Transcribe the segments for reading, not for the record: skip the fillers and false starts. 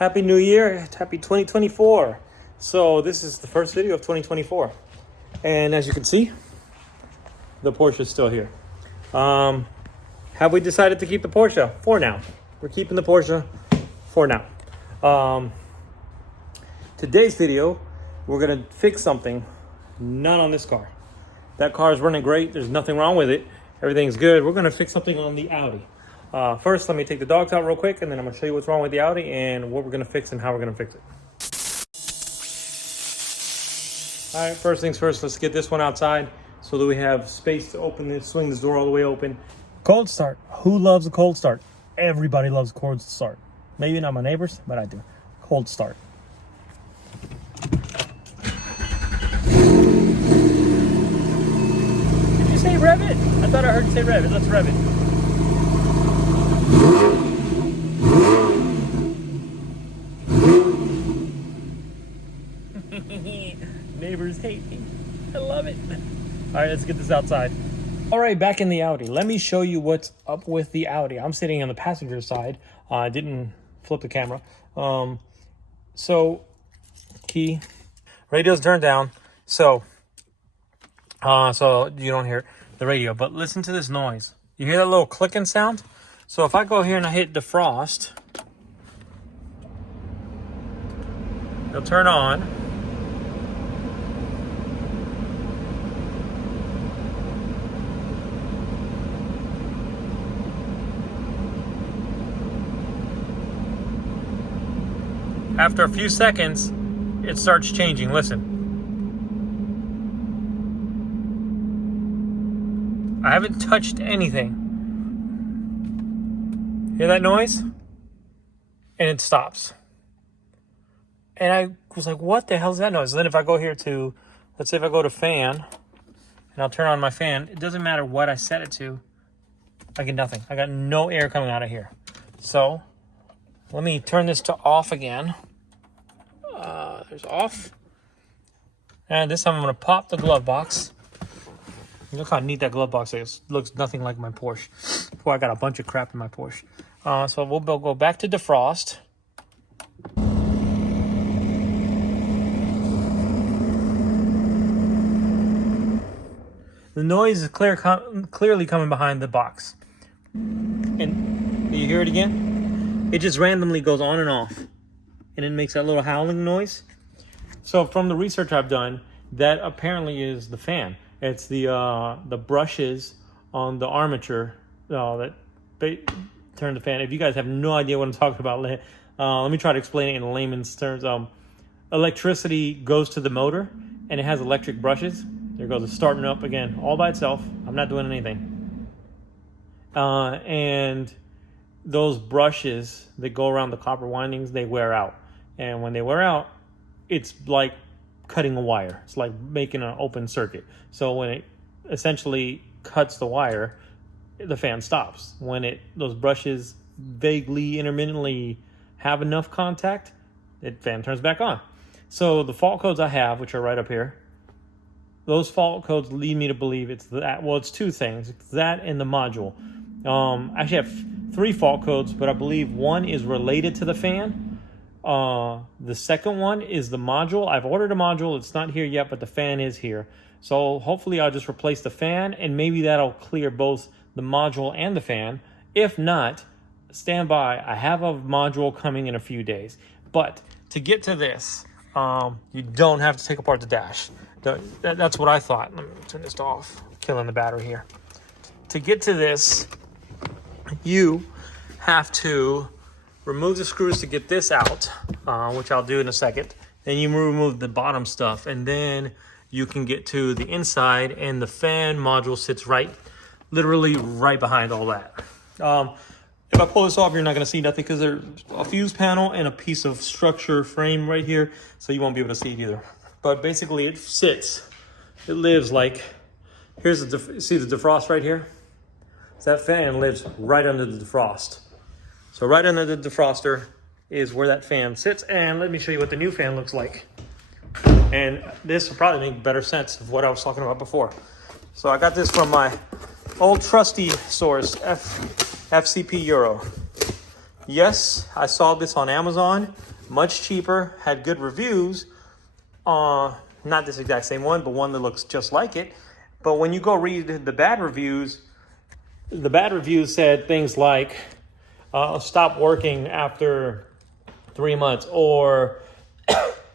Happy New Year. Happy 2024. So this is the first video of 2024. And as you can see, the Porsche is still here. Have we decided to keep the Porsche? For now. We're keeping the Porsche for now. Today's video, we're going to fix something not on this car. That car is running great. There's nothing wrong with it. Everything's good. We're going to fix something on the Audi. First, let me take the dogs out real quick, and then I'm going to show you what's wrong with the Audi and what we're going to fix and how we're going to fix it. All right, first things first, let's get this one outside so that we have space to open this, swing this door all the way open. Cold start. Who loves a cold start? Everybody loves a cold start. Maybe not my neighbors, but I do. Cold start. Did you say rev it? I thought I heard you say rev it. Let's rev it. Neighbors hate me. I love it. All right, let's get this outside. All right, back in the Audi. Let me show you what's up with the Audi. I'm sitting on the passenger side. I didn't flip the camera. So, key. Radio's turned down. So you don't hear the radio. But listen to this noise. You hear that little clicking sound? So if I go here and I hit defrost, it'll turn on. After a few seconds, it starts changing. Listen. I haven't touched anything. Hear that noise? And it stops. And I was like, what the hell is that noise? And then if I go here to, let's say if I go to fan, and I'll turn on my fan, it doesn't matter what I set it to, I get nothing. I got no air coming out of here. So, let me turn this to off again. There's off. And this time I'm going to pop the glove box. Look how neat that glove box is. Looks nothing like my Porsche. Boy, I got a bunch of crap in my Porsche. So we'll go back to defrost. The noise is clearly coming behind the box. And do you hear it again? It just randomly goes on and off. And it makes that little howling noise. So from the research I've done, that apparently is the fan. It's the brushes on the armature that turn the fan. If you guys have no idea what I'm talking about, let me try to explain it in layman's terms. Electricity goes to the motor, and it has electric brushes. There goes, it's starting up again, all by itself. I'm not doing anything. And those brushes that go around the copper windings, they wear out. And when they wear out, it's like cutting a wire. It's like making an open circuit. So when it essentially cuts the wire, the fan stops. When those brushes vaguely, intermittently have enough contact, the fan turns back on. So the fault codes I have, which are right up here, those fault codes lead me to believe it's that. Well, it's two things. It's that and the module. I actually have 3 fault codes, but I believe one is related to the fan. The second one is the module. I've ordered a module. It's not here yet, but the fan is here. So hopefully I'll just replace the fan, and maybe that'll clear both the module and the fan. If not, stand by. I have a module coming in a few days. But to get to this, you don't have to take apart the dash. That's what I thought. Let me turn this off. Killing the battery here. To get to this, you have to remove the screws to get this out, which I'll do in a second. Then you remove the bottom stuff, and then you can get to the inside, and the fan module sits literally right behind all that. If I pull this off, you're not going to see nothing because there's a fuse panel and a piece of structure frame right here, so you won't be able to see it either. But basically, it sits. It lives like, see the defrost right here? So that fan lives right under the defrost. So right under the defroster is where that fan sits. And let me show you what the new fan looks like. And this will probably make better sense of what I was talking about before. So I got this from my old trusty source, FCP Euro. Yes, I saw this on Amazon, much cheaper, had good reviews. Not this exact same one, but one that looks just like it. But when you go read the bad reviews said things like, stop working after 3 months, or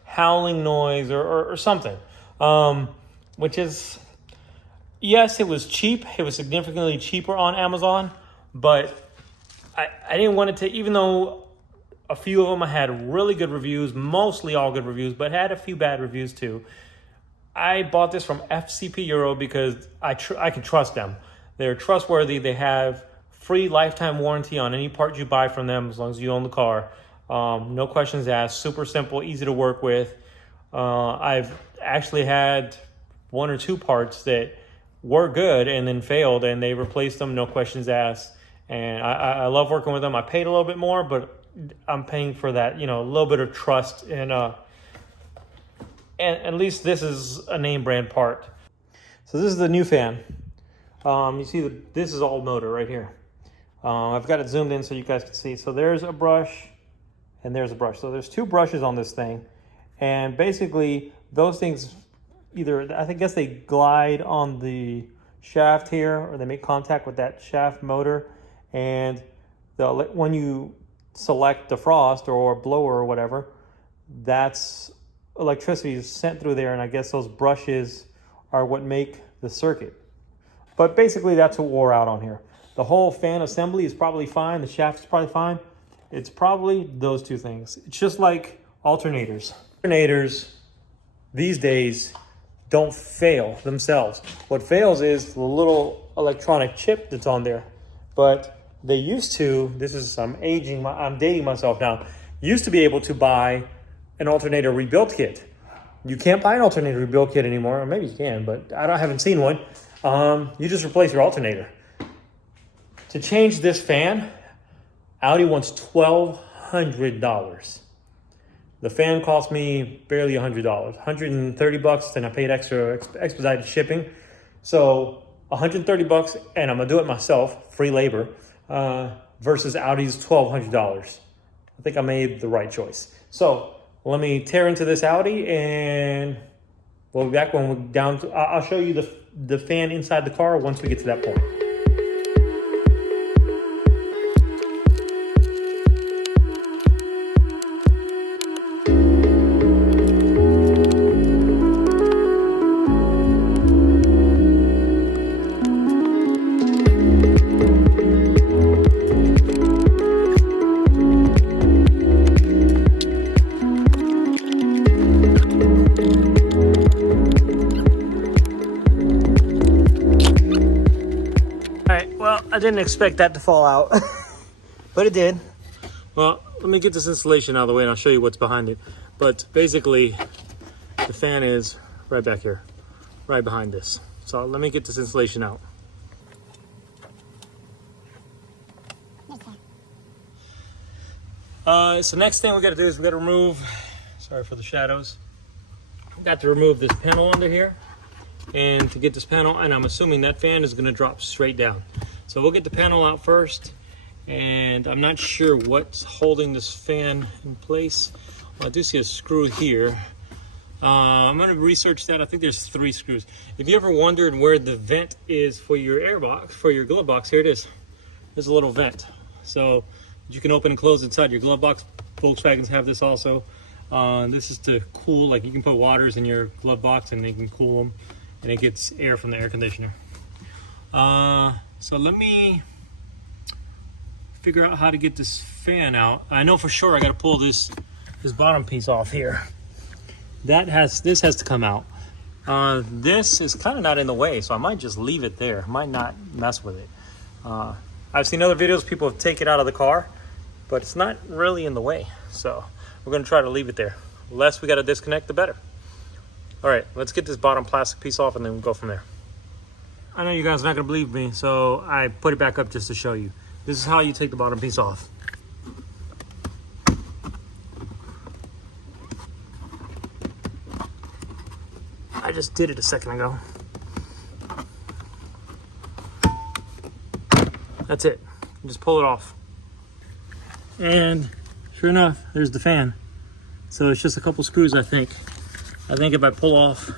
howling noise, or something. Which is, yes, it was cheap. It was significantly cheaper on Amazon, but I didn't want it to, even though a few of them I had really good reviews, mostly all good reviews, but had a few bad reviews too. I bought this from FCP Euro because I can trust them. They're trustworthy. They have free lifetime warranty on any part you buy from them as long as you own the car. No questions asked, super simple, easy to work with. I've actually had 1 or 2 parts that were good and then failed, and they replaced them, no questions asked. And I love working with them. I paid a little bit more, but I'm paying for that, a little bit of trust. And at least this is a name brand part. So this is the new fan. You see this is all motor right here. I've got it zoomed in so you guys can see. So there's a brush and there's a brush. So there's 2 brushes on this thing. And basically those things I guess they glide on the shaft here, or they make contact with that shaft motor. And when you select defrost or blower or whatever, that's electricity is sent through there, and I guess those brushes are what make the circuit. But basically that's what wore out on here. The whole fan assembly is probably fine. The shaft is probably fine. It's probably those 2 things. It's just like alternators. Alternators these days don't fail themselves. What fails is the little electronic chip that's on there. But they used to, I'm dating myself now, used to be able to buy an alternator rebuild kit. You can't buy an alternator rebuild kit anymore, or maybe you can, but I haven't seen one. You just replace your alternator. To change this fan, Audi wants $1,200. The fan cost me barely $100, $130, and I paid extra expedited shipping. So $130, and I'm gonna do it myself, free labor, versus Audi's $1,200. I think I made the right choice. So let me tear into this Audi, and we'll be back when we're down to, I'll show you the fan inside the car once we get to that point. I didn't expect that to fall out, but it did. Well, let me get this installation out of the way and I'll show you what's behind it. But basically, the fan is right back here, right behind this. So let me get this installation out. So next thing we got to do is we got to remove, sorry for the shadows, we got to remove this panel under here. And to get this panel, and I'm assuming that fan is going to drop straight down. So we'll get the panel out first, and I'm not sure what's holding this fan in place. Well, I do see a screw here. I'm going to research that. I think there's 3 screws. If you ever wondered where the vent is for your air box, for your glove box, here it is. There's a little vent. So you can open and close inside your glove box. Volkswagens have this also. This is to cool, like you can put waters in your glove box and they can cool them, and it gets air from the air conditioner. So let me figure out how to get this fan out. I know for sure I got to pull this bottom piece off here. This has to come out. This is kind of not in the way, so I might just leave it there. I might not mess with it. I've seen other videos, people have taken it out of the car, but it's not really in the way. So we're going to try to leave it there. The less we got to disconnect, the better. All right, let's get this bottom plastic piece off and then we'll go from there. I know you guys are not going to believe me, so I put it back up just to show you. This is how you take the bottom piece off. I just did it a second ago. That's it. Just pull it off. And sure enough, there's the fan. So it's just a couple screws, I think. I think if I pull off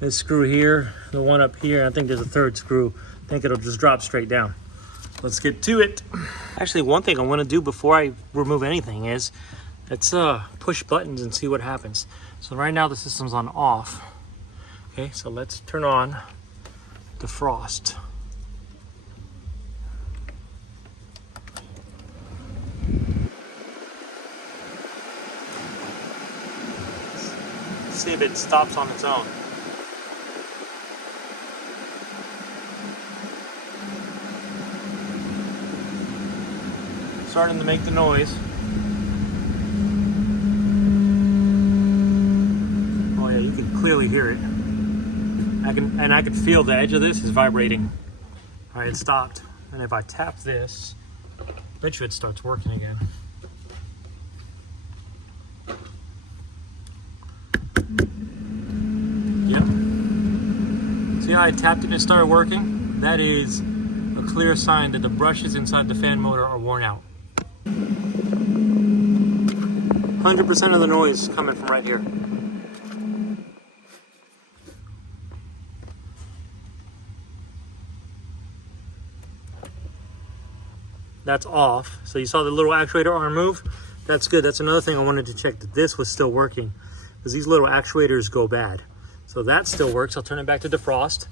this screw here, the one up here, I think there's a third screw, I think it'll just drop straight down. Let's get to it. Actually, one thing I want to do before I remove anything is let's push buttons and see what happens. So right now the system's on off. Okay, so let's turn on defrost. See if it stops on its own. Starting to make the noise. Oh yeah, you can clearly hear it. I can feel the edge of this is vibrating. All right, it stopped. And if I tap this, eventually it starts working again. Yep. See how I tapped it and it started working? That is a clear sign that the brushes inside the fan motor are worn out. 100% of the noise is coming from right here. That's off. So you saw the little actuator arm move? That's good. That's another thing I wanted to check, that this was still working, because these little actuators go bad. So that still works. I'll turn it back to defrost.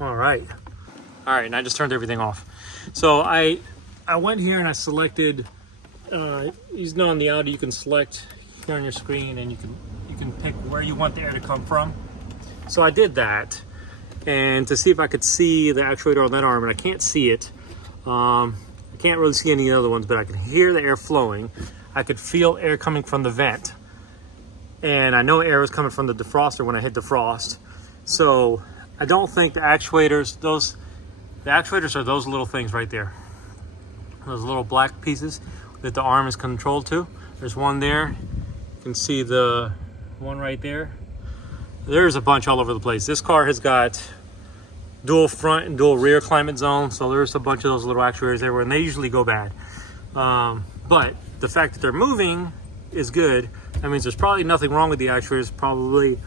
All right, and I just turned everything off. So I went here and I selected, you know, on the Audi you can select here on your screen and you can pick where you want the air to come from. So I did that, and to see if I could see the actuator on that arm, and I can't see it. I can't really see any other ones, but I can hear the air flowing. I could feel air coming from the vent, and I know air was coming from the defroster when I hit defrost. So I don't think the actuators, the actuators are those little things right there. Those little black pieces that the arm is controlled to. There's one there. You can see the one right there. There's a bunch all over the place. This car has got dual front and dual rear climate zone, so there's a bunch of those little actuators everywhere, and they usually go bad. But the fact that they're moving is good. That means there's probably nothing wrong with the actuators. Probably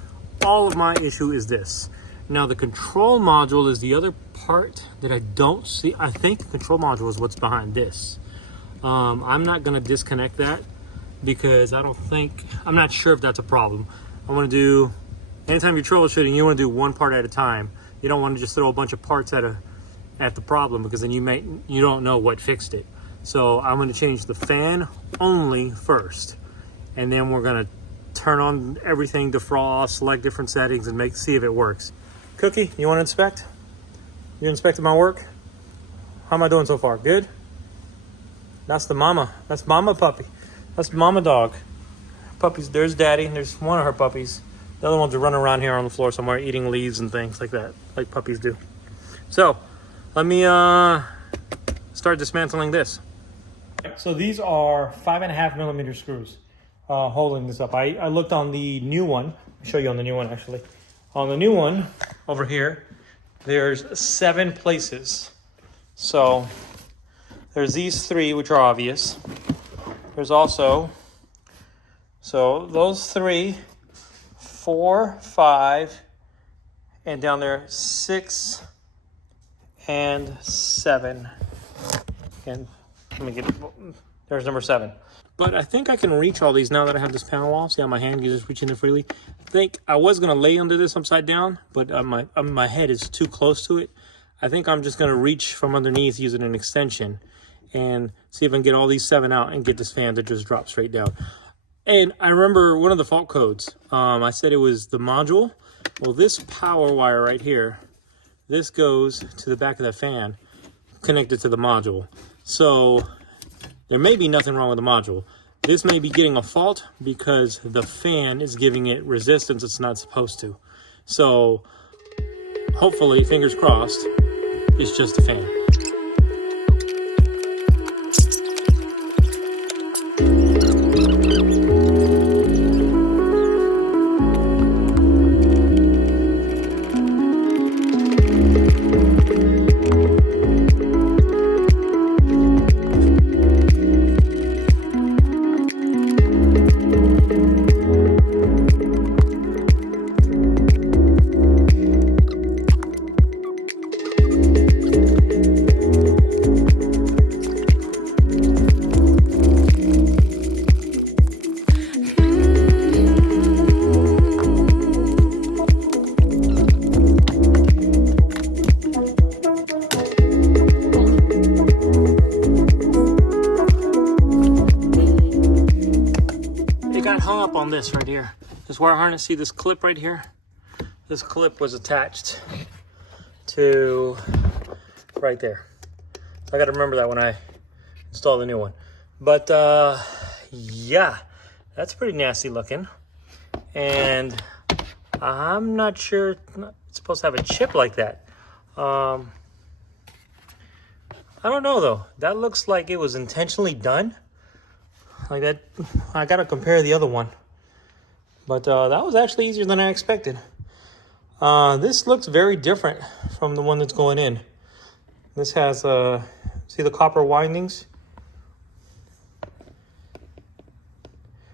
all of my issue is this. Now the control module is the other part that I don't see. I think the control module is what's behind this. I'm not gonna disconnect that because I'm not sure if that's a problem. I wanna do, anytime you're troubleshooting, you wanna do one part at a time. You don't wanna just throw a bunch of parts at the problem, because then you don't know what fixed it. So I'm gonna change the fan only first, and then we're gonna turn on everything, defrost, select different settings, and see if it works. Cookie, you want to inspect? You inspected my work? How am I doing so far? Good? That's the mama. That's mama puppy. That's mama dog. Puppies, there's daddy, and there's one of her puppies. The other ones are running around here on the floor somewhere eating leaves and things like that, like puppies do. So, let me start dismantling this. So these are 5.5mm screws holding this up. I looked on the new one. I'll show you on the new one actually. On the new one over here, there's 7 places. So there's these 3, which are obvious. There's also, so those 3, 4, 5, and down there 6 and 7. And let me get, there's number 7. But I think I can reach all these now that I have this panel off. See how my hand is just reaching it freely? I think I was going to lay under this upside down, but my head is too close to it. I think I'm just going to reach from underneath using an extension and see if I can get all these 7 out and get this fan to just drop straight down. And I remember one of the fault codes. I said it was the module. Well, this power wire right here, this goes to the back of the fan connected to the module. So there may be nothing wrong with the module. This may be getting a fault because the fan is giving it resistance it's not supposed to. So hopefully, fingers crossed, it's just the fan. this right here. This wire harness, see this clip right here? This clip was attached to right there. So I got to remember that when I install the new one. But yeah, that's pretty nasty looking. And I'm not sure it's supposed to have a chip like that. I don't know though. That looks like it was intentionally done. Like that, I gotta compare the other one. But that was actually easier than I expected. This looks very different from the one that's going in. This has, see the copper windings?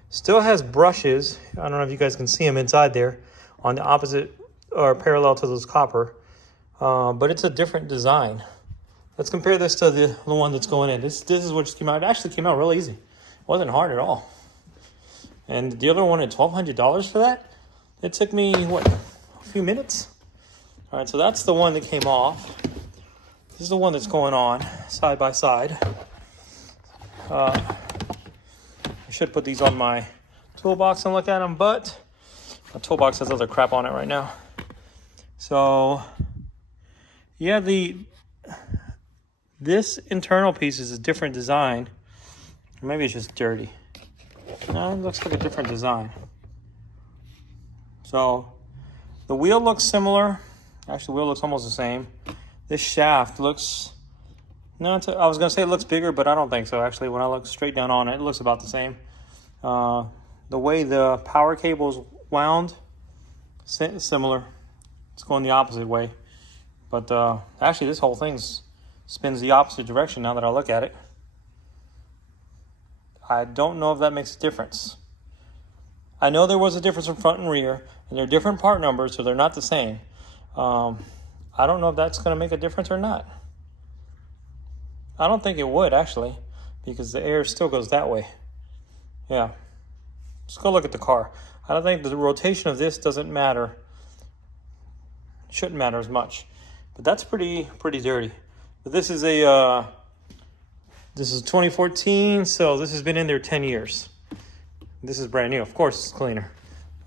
Still has brushes. I don't know if you guys can see them inside there on the opposite or parallel to those copper. But it's a different design. Let's compare this to the one that's going in. This is what just came out. It actually came out really easy. It wasn't hard at all. And the other one at $1,200 for that? It took me, what, a few minutes? All right, so that's the one that came off. This is the one that's going on side by side. I should put these on my toolbox and look at them, but my toolbox has other crap on it right now. So, yeah, this internal piece is a different design. Maybe it's just dirty. No, it looks like a different design. So the wheel looks similar. Actually, the wheel looks almost the same. This shaft looks, I was going to say it looks bigger, but I don't think so. Actually, when I look straight down on it, it looks about the same. The way the power cable is wound, similar. It's going the opposite way. But actually, this whole thing spins the opposite direction now that I look at it. I don't know if that makes a difference. I know there was a difference in front and rear, and they're different part numbers, so they're not the same. I don't know if that's going to make a difference or not. I don't think it would, actually, because the air still goes that way. Yeah. Let's go look at the car. I don't think the rotation of this doesn't matter. Shouldn't matter as much. But that's pretty dirty. But this is this is 2014, so this has been in there 10 years. This is brand new. Of course, it's cleaner.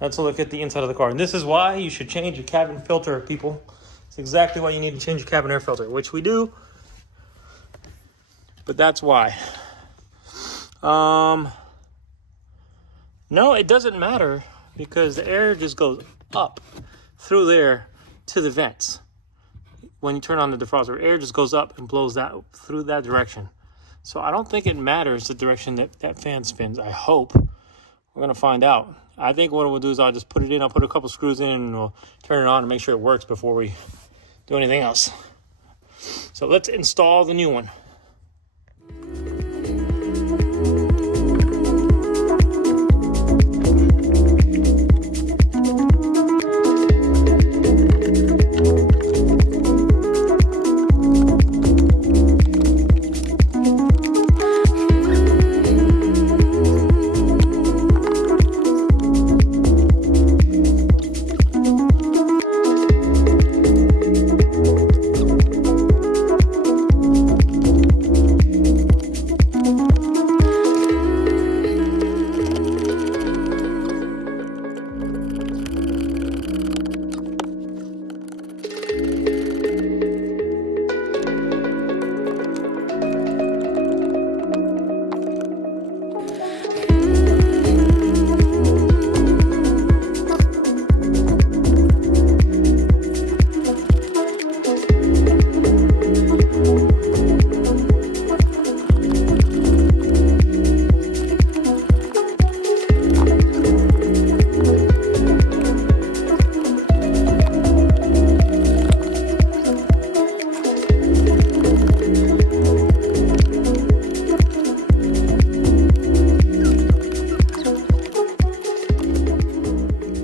Let's look at the inside of the car. And this is why you should change your cabin filter, people. It's exactly why you need to change your cabin air filter, which we do. But that's why. No, it doesn't matter because the air just goes up through there to the vents. When you turn on the defroster, air just goes up and blows that through that direction. So I don't think it matters the direction that fan spins. I hope. We're going to find out. I think what we'll do is I'll just put it in. I'll put a couple screws in and we'll turn it on and make sure it works before we do anything else. So let's install the new one.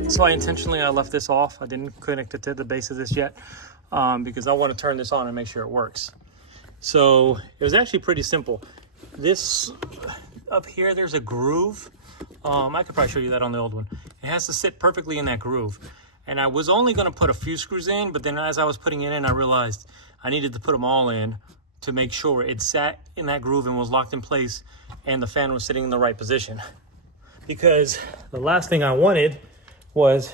So I intentionally left this off. I didn't connect it to the base of this yet because I want to turn this on and make sure it works. So it was actually pretty simple. This up here, there's a groove. I could probably show you that on the old one. It has to sit perfectly in that groove. And I was only going to put a few screws in, but then as I was putting it in, I realized I needed to put them all in to make sure it sat in that groove and was locked in place and the fan was sitting in the right position. because the last thing I wanted was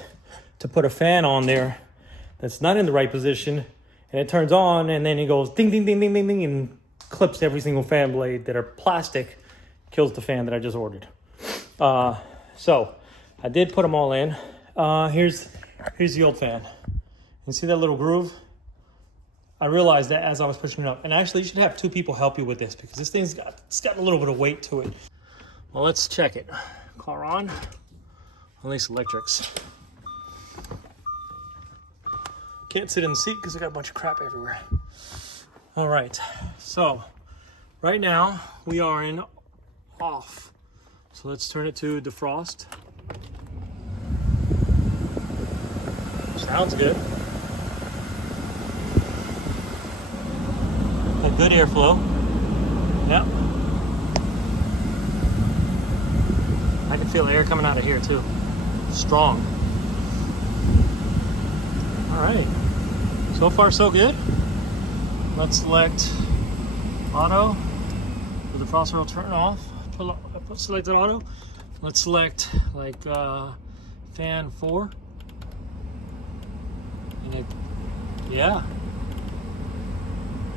to put a fan on there that's not in the right position, and it turns on and then it goes ding, ding, ding, ding, ding, ding, and clips every single fan blade that are plastic, kills the fan that I just ordered. So I did put them all in. Here's the old fan. You see that little groove? I realized that as I was pushing it up. And actually, you should have two people help you with this because this thing's got a little bit of weight to it. Well, let's check it. Car on. At least electrics. Can't sit in the seat because I got a bunch of crap everywhere. All right. So right now we are in off. So let's turn it to defrost. Sounds good. A good airflow. Yep. I can feel air coming out of here too. Strong. All right. So far, so good. Let's select auto. The defroster will turn off. Select an auto. Let's select like fan 4. And it, yeah.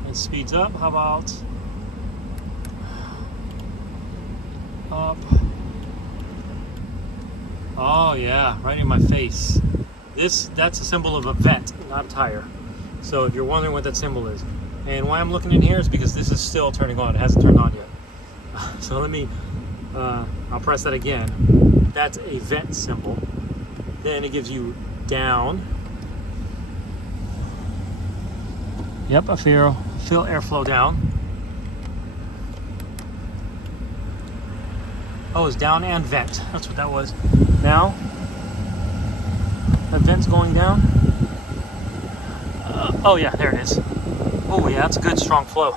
It speeds up. How about up? Oh yeah, right in my face. That's a symbol of a vent, not a tire. So if you're wondering what that symbol is, and why I'm looking in here is because this is still turning on. It hasn't turned on yet. So let me, I'll press that again. That's a vent symbol. Then it gives you down. Yep, I feel airflow down. Oh, it's down and vent. That's what that was. Now, that vent's going down. Oh yeah, there it is. Oh yeah, that's a good strong flow.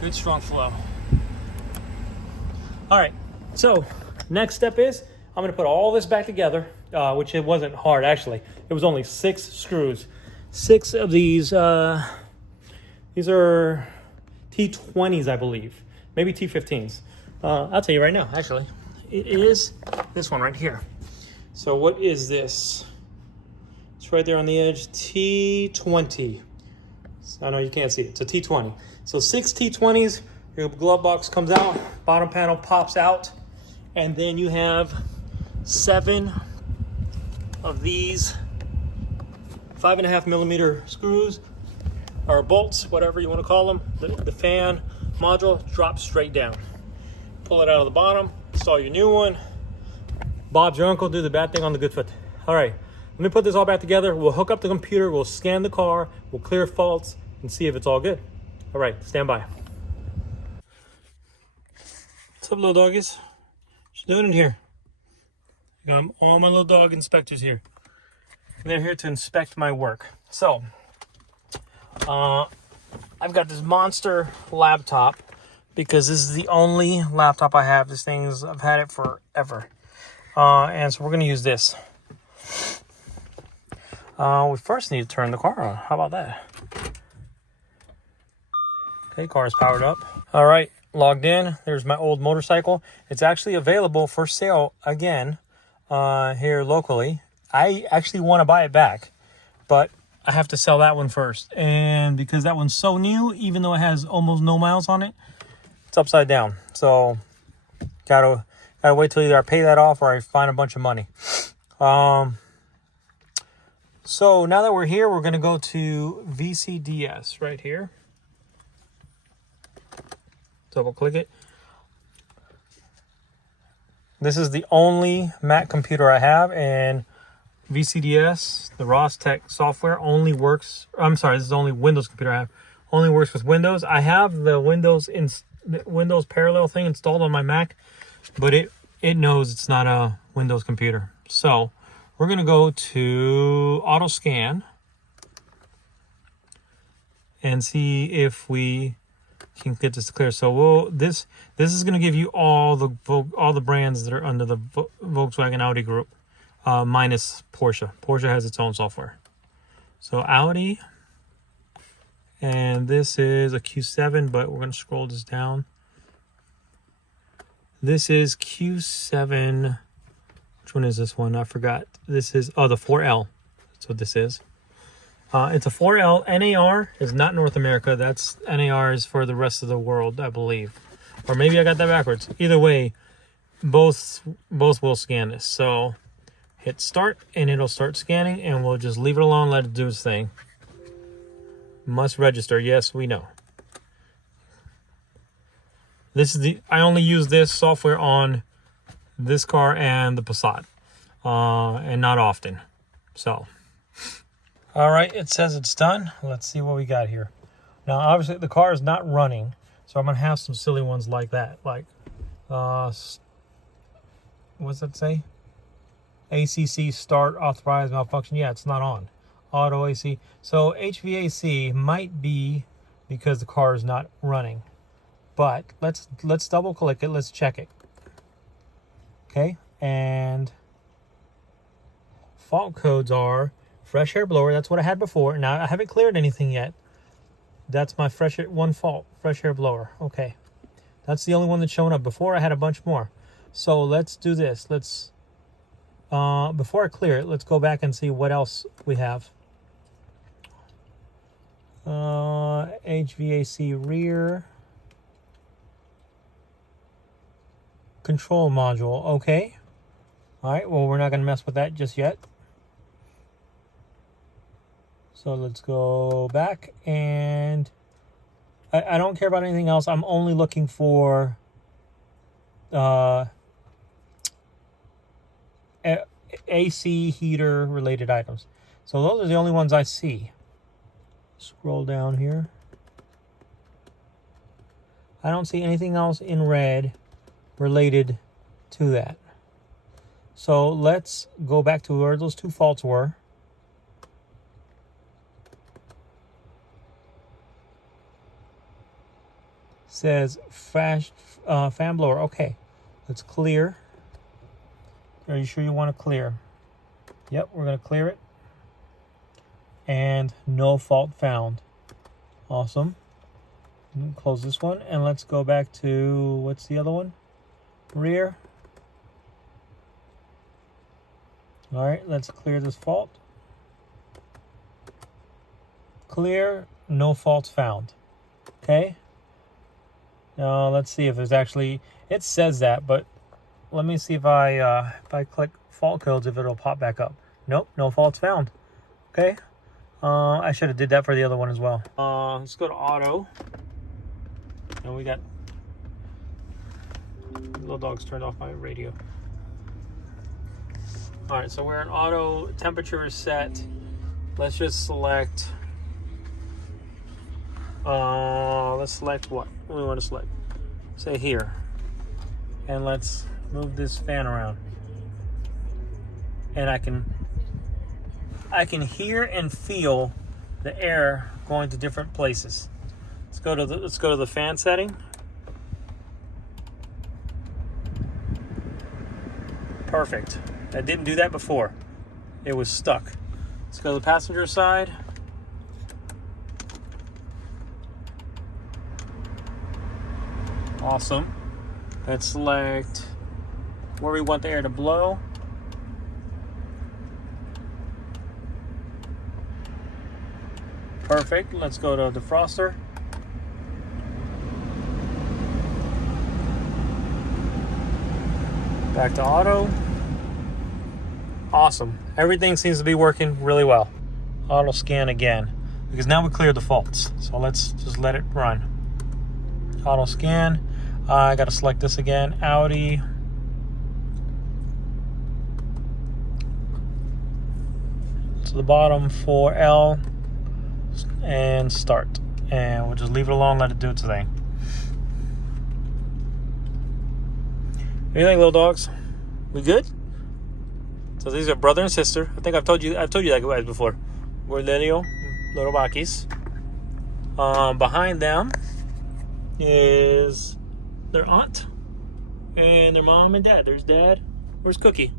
Good strong flow. All right, so next step is I'm gonna put all this back together, which it wasn't hard actually. It was only 6 screws. 6 of these are T20s, I believe. Maybe T15s. I'll tell you right now, actually. It is this one right here. So what is this? It's right there on the edge, T20. I know you can't see it, it's a T20. So 6 T20s, your glove box comes out, bottom panel pops out, and then you have 7 of these 5.5 millimeter screws, or bolts, whatever you want to call them. The fan module drops straight down. Pull it out of the bottom, install your new one. Bob's your uncle, do the bad thing on the good foot. All right, let me put this all back together. We'll hook up the computer, we'll scan the car, we'll clear faults, and see if it's all good. All right, stand by. What's up, little doggies? What you doing in here? I got all my little dog inspectors here. They're here to inspect my work. So, I've got this monster laptop because this is the only laptop I have. I've had it forever. And so we're gonna use this. We first need to turn the car on. How about that? Okay, car is powered up. All right, logged in. There's my old motorcycle. It's actually available for sale again here locally. I actually want to buy it back, but I have to sell that one first. And because that one's so new, even though it has almost no miles on it, it's upside down. So gotta wait till either I pay that off or I find a bunch of money. So now that we're here, we're gonna go to VCDS right here. Double click it. This is the only Mac computer I have, and VCDS, the Rostec software, only works. I'm sorry, this is the only Windows computer I have. Only works with Windows. I have the Windows parallel thing installed on my Mac, but it knows it's not a Windows computer. So we're gonna go to auto scan and see if we can get this clear. So this is gonna give you all the brands that are under the Volkswagen Audi group. Minus Porsche. Porsche has its own software. So Audi, and this is a Q7, but we're going to scroll this down. This is Q7. Which one is this one? I forgot. This is, oh, the 4L. That's what this is. It's a 4L. NAR is not North America. That's NAR is for the rest of the world, I believe. Or maybe I got that backwards. Either way, both will scan this. So hit start and it'll start scanning, and we'll just leave it alone, let it do its thing. Must register. Yes, we know. This is I only use this software on this car and the Passat, and not often. So, all right, it says it's done. Let's see what we got here. Now, obviously, the car is not running, so I'm gonna have some silly ones like that. Like, what's that say? ACC start authorized malfunction. Yeah, it's not on. Auto AC. So HVAC might be because the car is not running. But let's double click it. Let's check it. Okay, and fault codes are fresh air blower. That's what I had before. Now I haven't cleared anything yet. That's my fresh air blower. Okay, that's the only one that's showing up. Before I had a bunch more. So let's do this. Let's before I clear it, let's go back and see what else we have. HVAC rear. Control module. Okay. All right. Well, we're not going to mess with that just yet. So let's go back, and I don't care about anything else. I'm only looking for AC heater related items. So those are the only ones I see. Scroll down here. I don't see anything else in red related to that. So let's go back to where those two faults were. Says fan blower. Okay, let's clear. Are you sure you want to clear? Yep, we're going to clear it. And no fault found. Awesome. Close this one, and let's go back to, what's the other one? Rear. All right, let's clear this fault. Clear, no faults found. Okay. Now let's see if there's actually, it says that, but let me see if I click fault codes, if it'll pop back up. Nope, no faults found. Okay. I should have did that for the other one as well. Let's go to auto. And we got, little dog's turned off my radio. All right, so we're in auto. Temperature is set. Let's just select. Let's select what we want to select. Say here, and let's move this fan around. And I can hear and feel the air going to different places. Let's go to the fan setting. Perfect. I didn't do that before. It was stuck. Let's go to the passenger side. Awesome. Let's select where we want the air to blow. Perfect. Let's go to defroster. Back to auto. Awesome. Everything seems to be working really well. Auto scan again, because now we cleared the faults. So let's just let it run. Auto scan. I got to select this again. Audi. To the bottom, 4L, and start. And we'll just leave it alone, let it do its thing. What do you think, little dogs? We good? So these are brother and sister. I think I've told you that guys before. We're little bakis. Behind them is their aunt and their mom and dad. There's dad. Where's Cookie?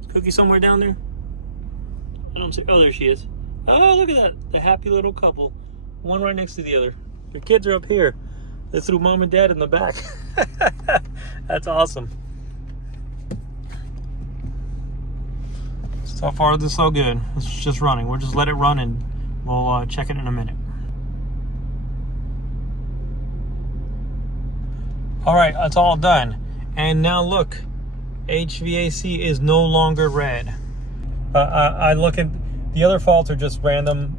Is Cookie somewhere down there? I don't see. Oh, there she is. Oh, look at that. The happy little couple. One right next to the other. Their kids are up here. They threw mom and dad in the back. That's awesome. So far, this is so good. It's just running. We'll just let it run and we'll check it in a minute. All right, that's all done. And now look, HVAC is no longer red. I look at the other faults are just random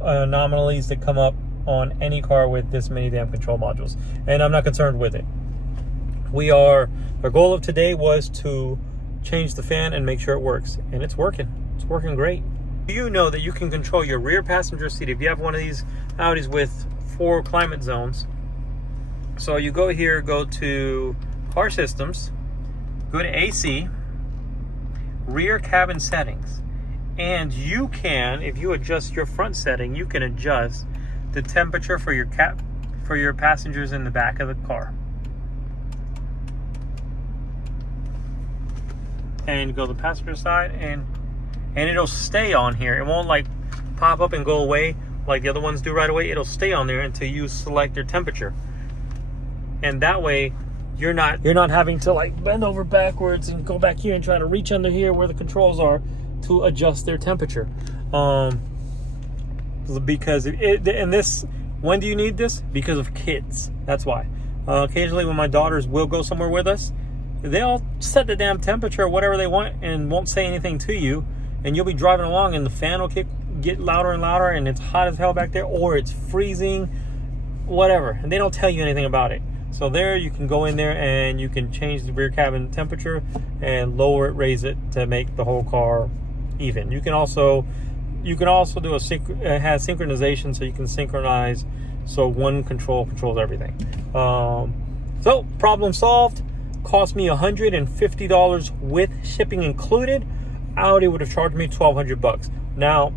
anomalies that come up on any car with this many damn control modules, and I'm not concerned with it. Our goal of today was to change the fan and make sure it works, and it's working. It's working great. You know that you can control your rear passenger seat if you have one of these Audis with 4 climate zones. So you go here, go to car systems, go to AC, rear cabin settings, and you can, if you adjust your front setting, you can adjust the temperature for your passengers in the back of the car. And go to the passenger side, and it'll stay on here. It won't like pop up and go away like the other ones do right away. It'll stay on there until you select your temperature. And that way you're not having to like bend over backwards and go back here and try to reach under here where the controls are to adjust their temperature. Because when do you need this? Because of kids. That's why. Occasionally when my daughters will go somewhere with us, they'll set the damn temperature or whatever they want and won't say anything to you, and you'll be driving along and the fan will get louder and louder, and it's hot as hell back there, or it's freezing, whatever, and they don't tell you anything about it. So there you can go in there and you can change the rear cabin temperature and lower it, raise it to make the whole car even. You can also do it has synchronization, so you can synchronize so one control controls everything. So problem solved. Cost me $150 with shipping included. Audi would have charged me $1,200. Now,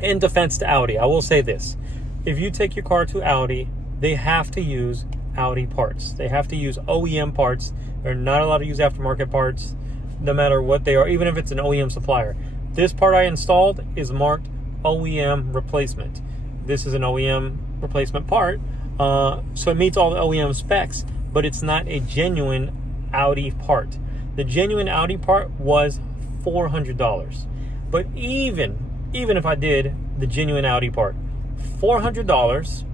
in defense to Audi, I will say this: if you take your car to Audi, they have to use Audi parts. They have to use OEM parts. They're not allowed to use aftermarket parts, no matter what they are, even if it's an OEM supplier. This part I installed is marked OEM replacement. This is an OEM replacement part, so it meets all the OEM specs, but it's not a genuine Audi part. The genuine Audi part was $400. But even if I did the genuine Audi part, $400,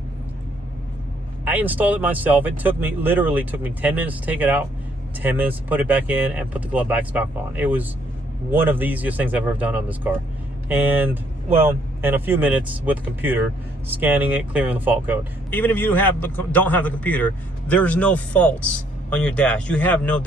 I installed it myself. It literally took me 10 minutes to take it out, 10 minutes to put it back in, and put the glove box back on. It was one of the easiest things I've ever done on this car. And a few minutes with the computer, scanning it, clearing the fault code. Even if you don't have the computer, there's no faults on your dash. You have no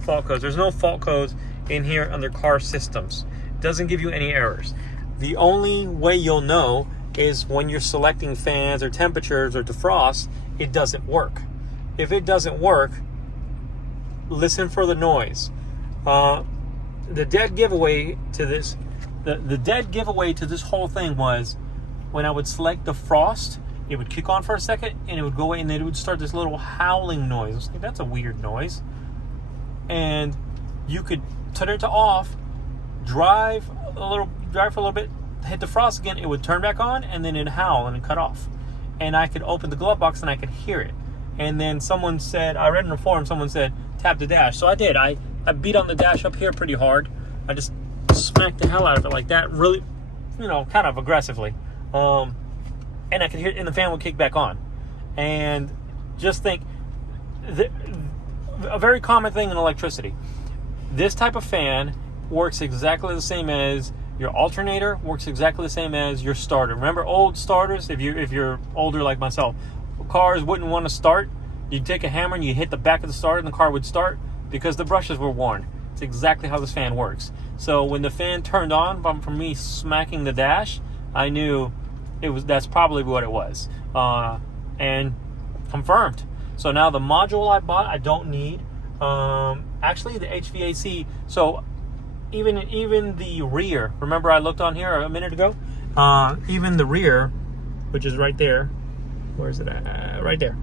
fault codes. There's no fault codes in here under car systems. It doesn't give you any errors. The only way you'll know is when you're selecting fans or temperatures or defrost, it doesn't work. If it doesn't work, listen for the noise. The dead giveaway to this whole thing was when I would select the frost, it would kick on for a second and it would go away, and then it would start this little howling noise. I was like, that's a weird noise. And you could turn it to off, drive for a little bit, hit the frost again, it would turn back on, and then it'd howl and it'd cut off. And I could open the glove box and I could hear it. And then someone said, I read in the forum, someone said, tap the dash. So I did. I beat on the dash up here pretty hard. I just smacked the hell out of it like that, really, kind of aggressively. And I could hear it, and the fan would kick back on. And just think, a very common thing in electricity, this type of fan works exactly the same as your alternator, works exactly the same as your starter. Remember old starters? If you're older like myself, cars wouldn't want to start. You'd take a hammer and you hit the back of the starter and the car would start because the brushes were worn. It's exactly how this fan works. So when the fan turned on from me smacking the dash, I knew that's probably what it was, and confirmed. So now the module I bought, I don't need. Actually, the HVAC. So even the rear. Remember, I looked on here a minute ago. Even the rear, which is right there. Where is it at? Right there.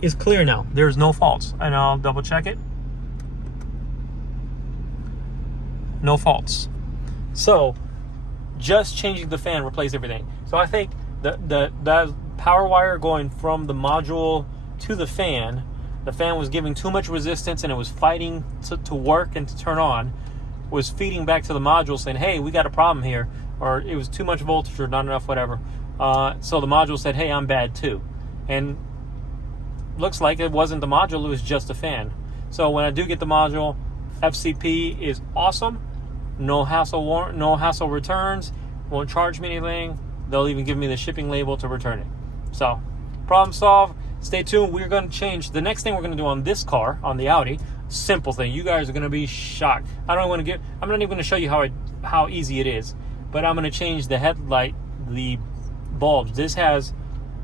Is clear now. There's no faults, and I'll double check it. No faults. So just changing the fan replaced everything. So I think that power wire going from the module to the fan. The fan was giving too much resistance and it was fighting to work and to turn on. Was feeding back to the module saying, hey, we got a problem here, or it was too much voltage or not enough, whatever. So the module said, hey, I'm bad too. And looks like it wasn't the module, it was just a fan. So when I do get the module, FCP is awesome. No hassle returns. Won't charge me anything. They'll even give me the shipping label to return it. So, problem solved. Stay tuned. We're going to change. The next thing we're going to do on this car, on the Audi, simple thing. You guys are going to be shocked. I'm not even going to show you how easy it is. But I'm going to change the headlight, the bulbs. This has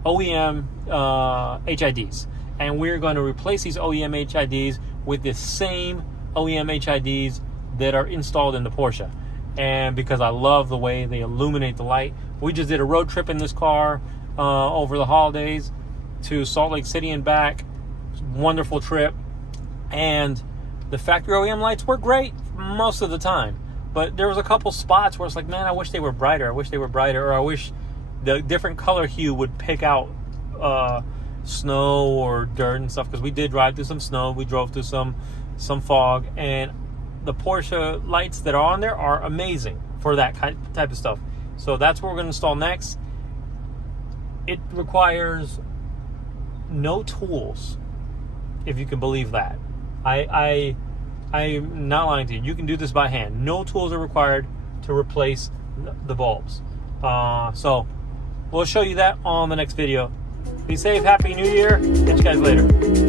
OEM HIDs. And we're going to replace these OEM HIDs with the same OEM HIDs that are installed in the Porsche. And because I love the way they illuminate the light. We just did a road trip in this car over the holidays to Salt Lake City and back. Wonderful trip. And the factory OEM lights were great most of the time. But there was a couple spots where it's like, man, I wish they were brighter. Or I wish the different color hue would pick out snow or dirt and stuff. Because we did drive through some snow. We drove through some fog. And the Porsche lights that are on there are amazing for that type of stuff. So that's what we're going to install next. It requires no tools, if you can believe that. I'm not lying to you. You can do this by hand. No tools are required to replace the bulbs. So we'll show you that on the next video. Be safe. Happy New Year. Catch you guys later.